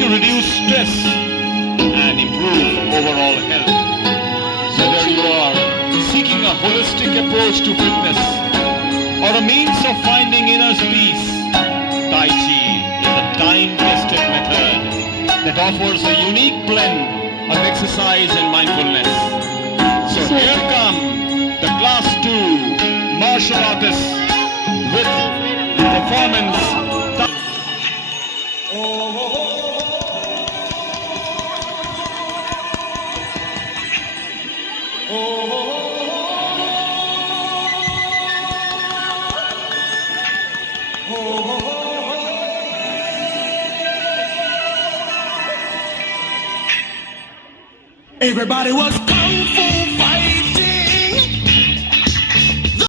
to reduce stress and improve overall health. Whether you are seeking a holistic approach to fitness or a means of finding inner peace, Tai Chi is a time-tested method that offers a unique blend of exercise and mindfulness. So here come the Class 2 martial artists with performance. Everybody was kung